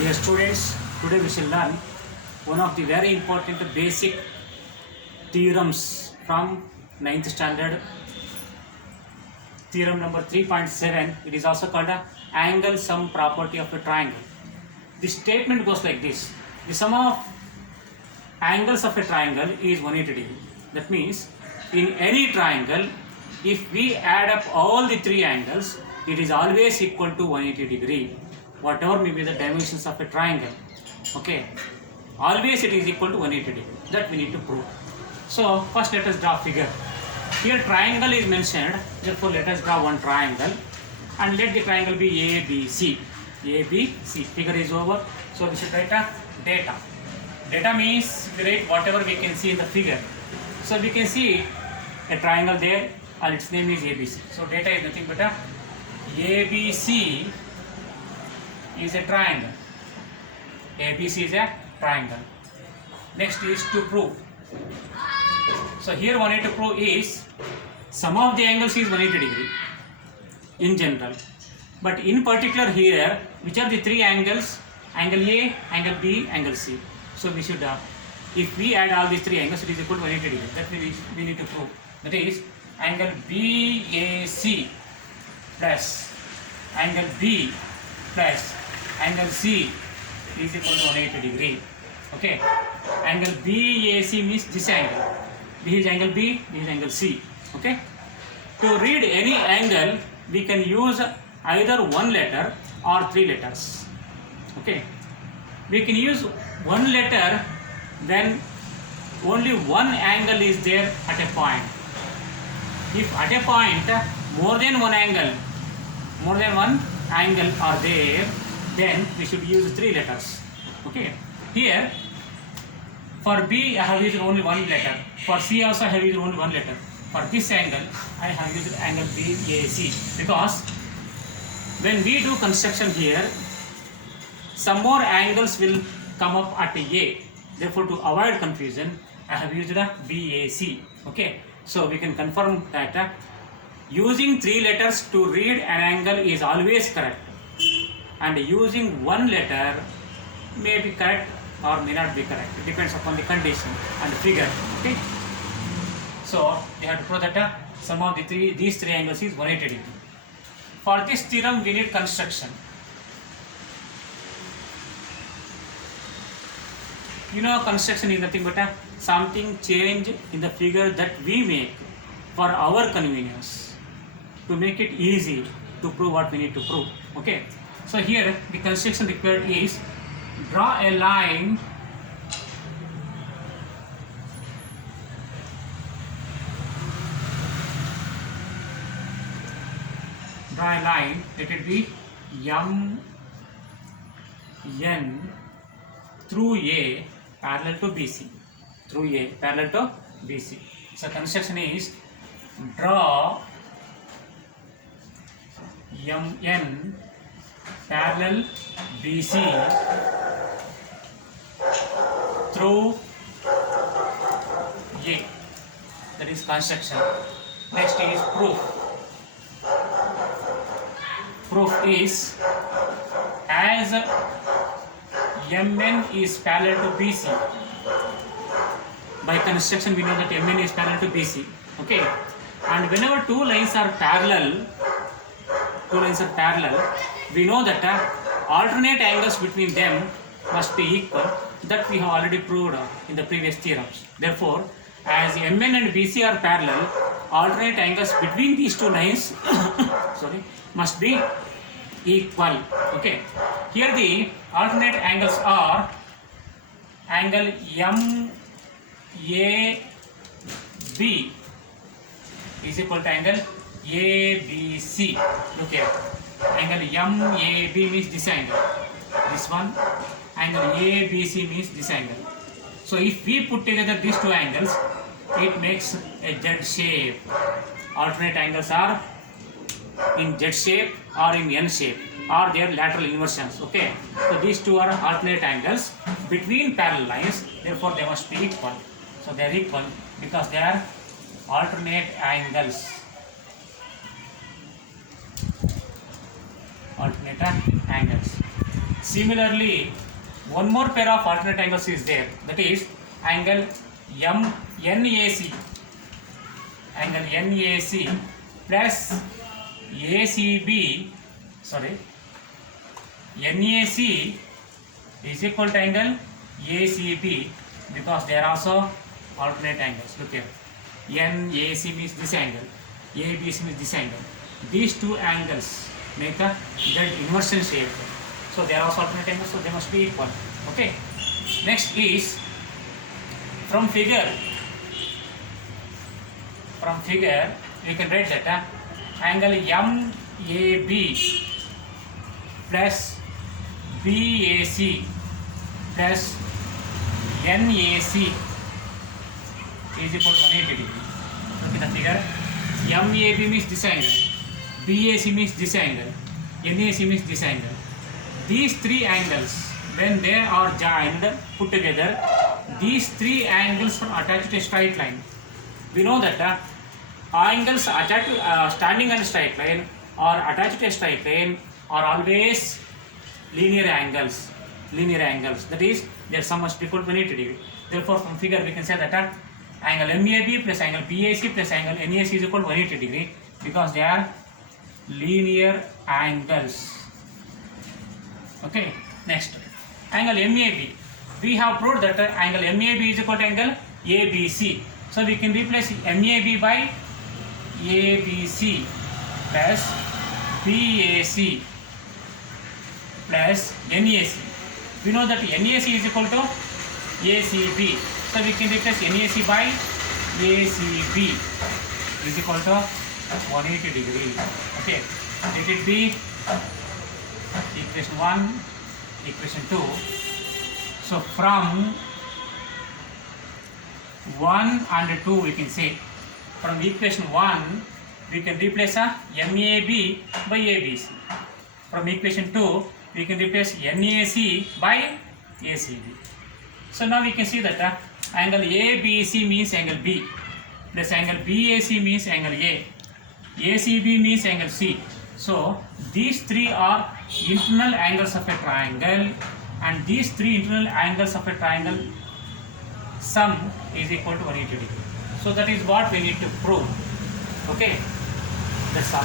Dear students, today we shall learn one of the very important basic theorems from 9th standard. Theorem number 3.7. It is also called a angle sum property of a triangle. The statement goes like this: the sum of angles of a triangle is 180 degree. That means in any triangle, if we add up all the three angles, it is always equal to 180 degree. Whatever may be the dimensions of a triangle, okay, always it is equal to 180 degree. That we need to prove. So first let us draw figure. Here triangle is mentioned, therefore let us draw one triangle and let the triangle be ABC. ABC. Figure is over. So we should write a data. Data means we write whatever we can see in the figure. So we can see a triangle there and its name is ABC. So data is nothing but a ABC is a triangle. ABC is a triangle. Next is to prove. So here 180 to prove is sum of the angles is 180 degree in general. But in particular here, which are the three angles? Angle A, angle B, angle C. So we should if we add all these three angles, it is equal to 180 degree. That we need to prove. That is angle BAC plus angle B plus angle C is equal to 180 degree. Okay. Angle BAC means this angle. This is angle B, this is angle C. Okay. To read any angle, we can use either one letter or three letters. Okay. We can use one letter when only one angle is there at a point. If at a point more than one angle are there, then we should use three letters. Okay. Here for B I have used only one letter. For C also I have used only one letter. For this angle I have used angle BAC because when we do construction here, some more angles will come up at A. Therefore, to avoid confusion, I have used a BAC. Okay. So we can confirm that using three letters to read an angle is always correct, and using one letter may be correct or may not be correct. It depends upon the condition and the figure. Okay. So we have to prove that sum of these three angles is 180 degree. For this theorem, we need construction. You know, construction is nothing but something change in the figure that we make for our convenience to make it easy to prove what we need to prove. Okay. So here the construction required is draw a line let it be MN through A parallel to BC. Through A parallel to BC. So construction is draw MN parallel BC through A. That is construction. Next is proof. Proof is as MN is parallel to BC. By construction we know that MN is parallel to BC. Okay. And whenever two lines are parallel, we know that alternate angles between them must be equal. That we have already proved in the previous theorems. Therefore, as MN and BC are parallel, alternate angles between these two lines must be equal. Okay. Here the alternate angles are angle MAB is equal to angle ABC. Look here. Angle MAB means this angle. This one. Angle ABC means this angle. So if we put together these two angles, it makes a Z shape. Alternate angles are in Z shape or in N shape or their lateral inversions. Okay. So these two are alternate angles between parallel lines. Therefore they must be equal. So they are equal because they are alternate angles. Similarly, one more pair of alternate angles is there, that is angle NAC. Angle NAC plus ACB, sorry, NAC is equal to angle ACB because they are also alternate angles. Look here, NAC means this angle, ABC means this angle. These two angles make a dead inversion shape. So they are also alternate angles, so they must be equal. Okay. Next is from figure you can write that angle MAB plus BAC plus NAC is equal to 180 degree. Look at the figure. MAB means this angle, BAC means this angle, NAC means this angle. These three angles, when they are joined, put together, these three angles are attached to a straight line. We know that angles attached to standing on a straight line or attached to a straight line are always linear angles. That is, their sum must be equal to 180 degree. Therefore, from figure we can say that angle MAB plus angle BAC plus angle NAC is equal to 180 degree because they are linear angles. Okay. Next, angle MAB. We have proved that angle MAB is equal to angle ABC. So we can replace MAB by ABC plus BAC plus NAC. We know that NAC is equal to ACB. So we can replace NAC by ACB is equal to 180 degree. Okay. Let it be equation 1, equation 2. So from 1 and 2 we can say, from equation 1 we can replace MAB by ABC. From equation 2 we can replace NAC by ACB. So now we can see that angle ABC means angle B plus angle BAC means angle A, ACB means angle C. So these three are internal angles of a triangle, and these three internal angles of a triangle sum is equal to 180 degree. So that is what we need to prove. Okay, that's all.